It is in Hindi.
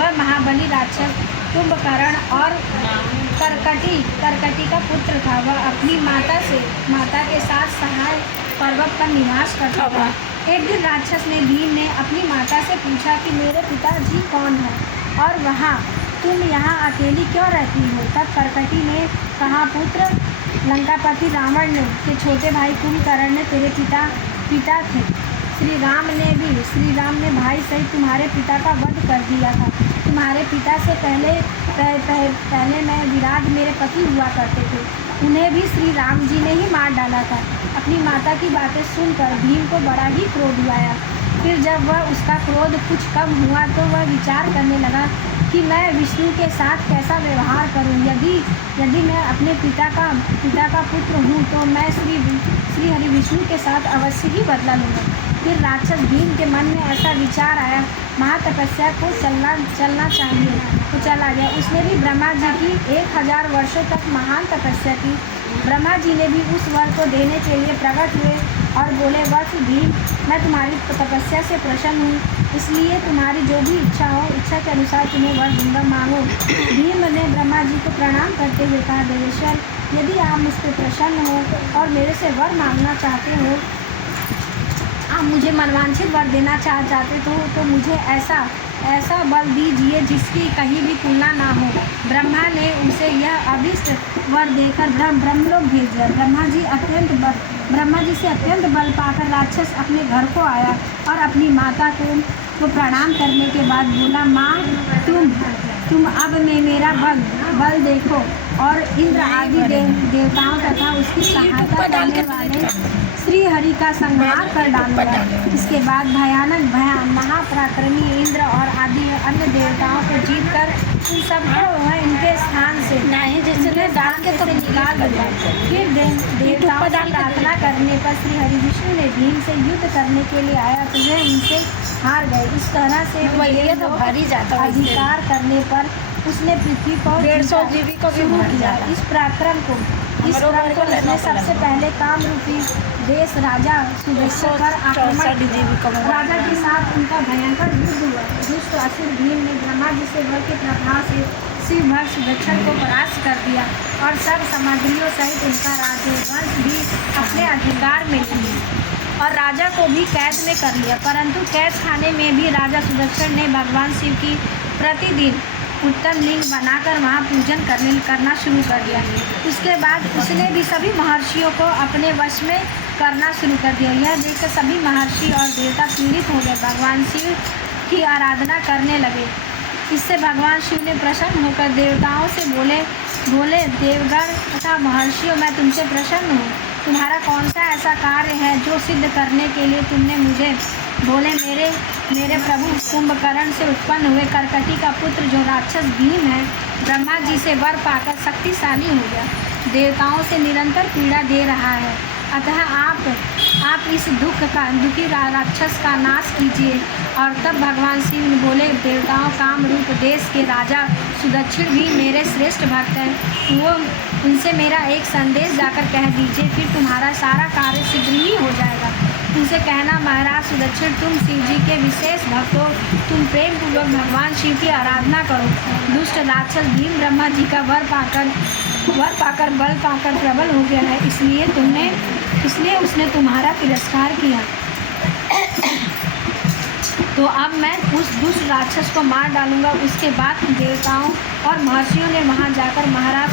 वह महाबली राक्षस कुंभकर्ण और करकटी का पुत्र था। वह अपनी माता के साथ सहाय पर्वत पर निवास करता था। एक दिन राक्षस भीम ने अपनी माता से पूछा कि मेरे पिताजी कौन है और वहाँ तुम यहाँ अकेली क्यों रहती हो। तब करकटी ने कहा, पुत्र, लंकापति रावण के छोटे भाई कुंभकर्ण ने तेरे पिता थे। श्री राम ने भाई सहित तुम्हारे पिता का वध कर दिया था। तुम्हारे पिता से पहले मैं विराट मेरे पति हुआ करते थे, उन्हें भी श्री राम जी ने ही मार डाला था। अपनी माता की बातें सुनकर भीम को बड़ा ही क्रोध आया। फिर जब उसका क्रोध कुछ कम हुआ तो वह विचार करने लगा कि मैं विष्णु के साथ कैसा व्यवहार करूं। यदि मैं अपने पिता का पुत्र हूं तो मैं श्री हरि विष्णु के साथ अवश्य ही बदला लूँगा। फिर राक्षस भीम के मन में ऐसा विचार आया, महातपस्या को चलना चाहिए, तो चला गया। उसने भी ब्रह्मा जी की 1000 वर्षों तक महान तपस्या की। ब्रह्मा जी ने भी उस वर को देने के लिए प्रकट हुए और बोले, वत्स भीम, मैं तुम्हारी तपस्या से प्रसन्न हूँ, इसलिए तुम्हारी जो भी इच्छा हो, इच्छा के अनुसार तुम्हें वर दूंगा, मांगो। भीम ने ब्रह्मा जी को प्रणाम करते हुए कहा, देवेश्वर, यदि आप मुझ पर प्रसन्न हो और मेरे से वर मांगना चाहते हो, आप मुझे मनवांछित वर देना चाहते तो मुझे ऐसा बल दीजिए जिसकी कहीं भी तुलना ना हो। ब्रह्मा ने उसे यह अभिष्ट वर देकर ब्रह्मलोक भेज दिया। ब्रह्मा जी से अत्यंत बल पाकर राक्षस अपने घर को आया और अपनी माता को प्रणाम करने के बाद बोला, माँ, तुम अब में मेरा बल देखो और इंद्र आदि देवताओं तथा उसकी सहायता करने वाले श्री हरि का संहार कर डालूंगा। इसके बाद भयानक महापराक्रमी इंद्र और आदि अन्य देवताओं को जीत कर उन सबको वह इनके स्थान से निकाल दिया। फिर देवताओं से प्रार्थना करने पर श्री हरि विष्णु ने भीम से युद्ध करने के लिए आया तो वे उनसे हार गए। इस तरह से अधिकार करने पर उसने पृथ्वी को 150 जीवी को भी मार दिया। इस पराक्रम को उसने सबसे पहले कामरूपी देश राजा सुदक्षिण पर आक्रमण किया। राजा के साथ उनका भयंकर युद्ध हुआ। दुष्ट असुर भीम ने ब्रह्मा जी से वर के प्रभाव से शिव भक्त सुदक्षिण को परास्त कर दिया और सब सामग्रियों सहित उनका राज्यवंश भी अपने अधिकार में ले लिया और राजा को भी कैद में कर लिया। परंतु कैद खाने में भी राजा सुदक्षिण ने भगवान शिव की प्रतिदिन उत्तम लिंग बनाकर वहाँ पूजन करना शुरू कर दिया। उसके बाद उसने भी सभी महर्षियों को अपने वश में करना शुरू कर दिया। यह देखकर सभी महर्षि और देवता पीड़ित हो गए, भगवान शिव की आराधना करने लगे। इससे भगवान शिव ने प्रसन्न होकर देवताओं से बोले, देवगण तथा महर्षियों, मैं तुमसे प्रसन्न हूँ। तुम्हारा कौन सा ऐसा कार्य है जो सिद्ध करने के लिए तुमने मुझे बोले। मेरे प्रभु कुंभकर्ण से उत्पन्न हुए करकटी का पुत्र जो राक्षस भीम है, ब्रह्मा जी से वर पाकर शक्तिशाली हो गया, देवताओं से निरंतर पीड़ा दे रहा है। अतः आप इस दुखी राक्षस का नाश कीजिए। और तब भगवान शिव ने बोले, देवताओं, कामरूप देश के राजा सुदक्षिण भी मेरे श्रेष्ठ भक्त हैं, वो उनसे मेरा एक संदेश जाकर कह दीजिए, फिर तुम्हारा सारा कार्य शीघ्र ही हो जाएगा। उनसे कहना, महाराज सुदक्षिण, तुम शिव जी के विशेष भक्त हो, तुम प्रेम पूर्वक भगवान शिव की आराधना करो। दुष्ट राक्षस भीम ब्रह्मा जी का वर पाकर बल पाकर प्रबल हो गया है, इसलिए उसने तुम्हारा तिरस्कार किया। तो अब मैं उस दुष्ट राक्षस को मार डालूंगा। उसके बाद देवताओं और महर्षियों ने वहां जाकर महाराज